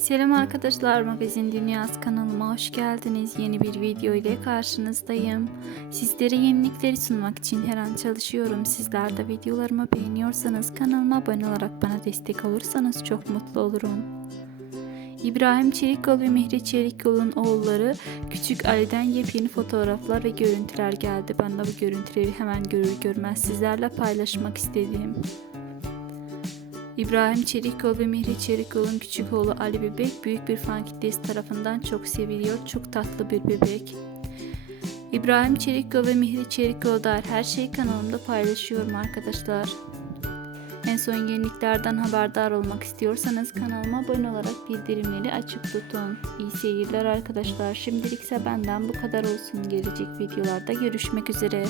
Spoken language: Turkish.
Selam arkadaşlar, Magazin Dünyası kanalıma hoş geldiniz. Yeni bir video ile karşınızdayım. Sizlere yenilikleri sunmak için her an çalışıyorum. Sizler de videolarımı beğeniyorsanız kanalıma abone olarak bana destek olursanız çok mutlu olurum. İbrahim Çelikkol ve Mihri Çelikkol'un oğulları Küçük Ali'den yepyeni fotoğraflar ve görüntüler geldi. Ben de bu görüntüleri hemen görür görmez sizlerle paylaşmak istedim. İbrahim Çelikkol ve Mihri Çelikkol'un küçük oğlu Ali Bebek büyük bir fan kitlesi tarafından çok seviliyor. Çok tatlı bir bebek. İbrahim Çelikkol ve Mihri Çelikkol dair her şeyi kanalımda paylaşıyorum arkadaşlar. En son yeniliklerden haberdar olmak istiyorsanız kanalıma abone olarak bildirimleri açık tutun. İyi seyirler arkadaşlar. Şimdilikse benden bu kadar olsun. Gelecek videolarda görüşmek üzere.